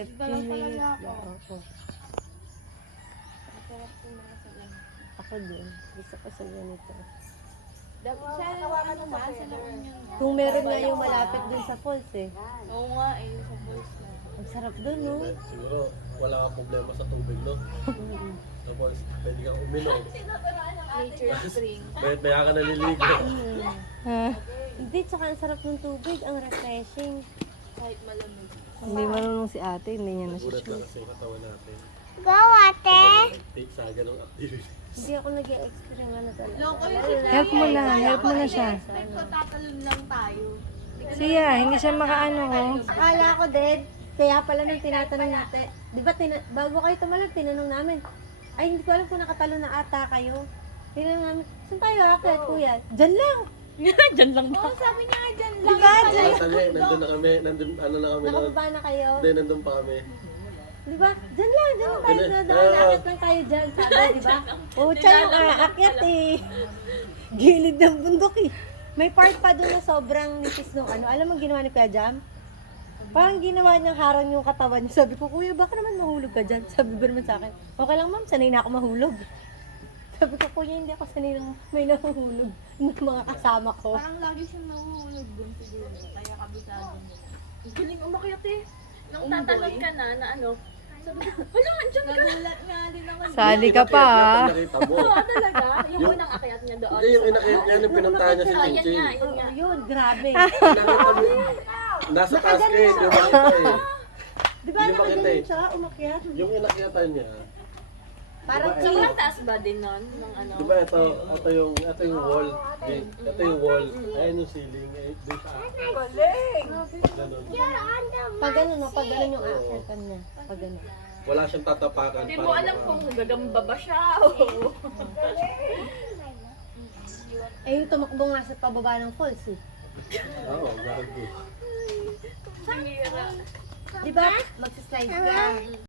15 minutes lang. Opo. Ako din. Gusto ko sa ganito. Dapat sa ano nga, sa noon yun nga. Kung meron nga yung malapit dun sa falls eh. Oo nga eh, sa falls na. Ang sarap dun, no? Siguro, wala kang problema sa tubig, no? Tapos, pwede kang uminom. Nature spring. Maya ka naliligo. Hindi, tsaka ang sarap ng tubig. Ang refreshing. Kahit malamig. Hindi marunong si ate, hindi niya Nagulat na nasushoot. kasi yung katawan natin. Go, ate! Take sa ganong activity. Hindi ako nag-e-extreme ano talaga. Loko yung Help mo na, help mo na siya. expect ko tatalon lang tayo. Siya, hindi siya makaano oh. Akala ko din, kaya pala nung tinatanong natin, di ba bago kayo tumalon, tinanong namin, ay hindi ko alam kung nakatalo na ata kayo. Tinanong namin, saan tayo akit kuya? Diyan lang! Diyan lang Oo, sabi niya nga dyan lang. Diba? Diyan Tali, nandun na kami, nandun, ano na kami, Nakababa na kayo. hindi, nandun pa kami. Di ba? Diyan lang tayo Diyan. doon. Akit lang tayo dyan. Sabi, di ba? Pucha yung aakyat eh. Gilid ng bundok eh. May part pa doon na sobrang nipis nung ano. Alam mo ang ginawa ni Kuya Jam? Parang ginawa niyang harang yung katawan niya. Sabi ko, Kuya, baka naman mahulog ka dyan. Sabi ba naman sa akin, okay lang ma'am, sanay na ako mahulog. Sabi ko, Kuya, hindi ako sanay na may nahuhulog ng mga kasama ko. Parang lagi siyang nahuhulog dun siguro. Kaya kabisado niya. Ang galing umakyat eh. Nung tatalon ka na ano, sabi ko, hala, andyan ka. Nagulat nga din ako. Sali ka pa ah. Nakita mo. Oo, talaga. Yung unang akyat niya doon. Hindi, yung inakit niya, yung pinuntahan niya si Ayun Chinchin. nga, yun nga. Yun, grabe. Nakita mo, nasa taas kayo, hindi mo makita eh. Di ba Hindi makita nakagaling eh. siya, umakyat? Yung inakyatan niya, Parang Sobrang taas ba din nun? Nung ano? di ba ito yung wall. Ito yung wall. Ayan yung ceiling. Ay, doon sa ganun. pag ano, no, pag ano yung aakyatan niya. Pag ano. Wala siyang tatapakan. Hindi para mo alam maka- kung gagamba ba siya o... Eh, yung tumakbo nga sa pababa ng falls eh. Oo, gago. Sinira. Di ba? Magsaslide ka.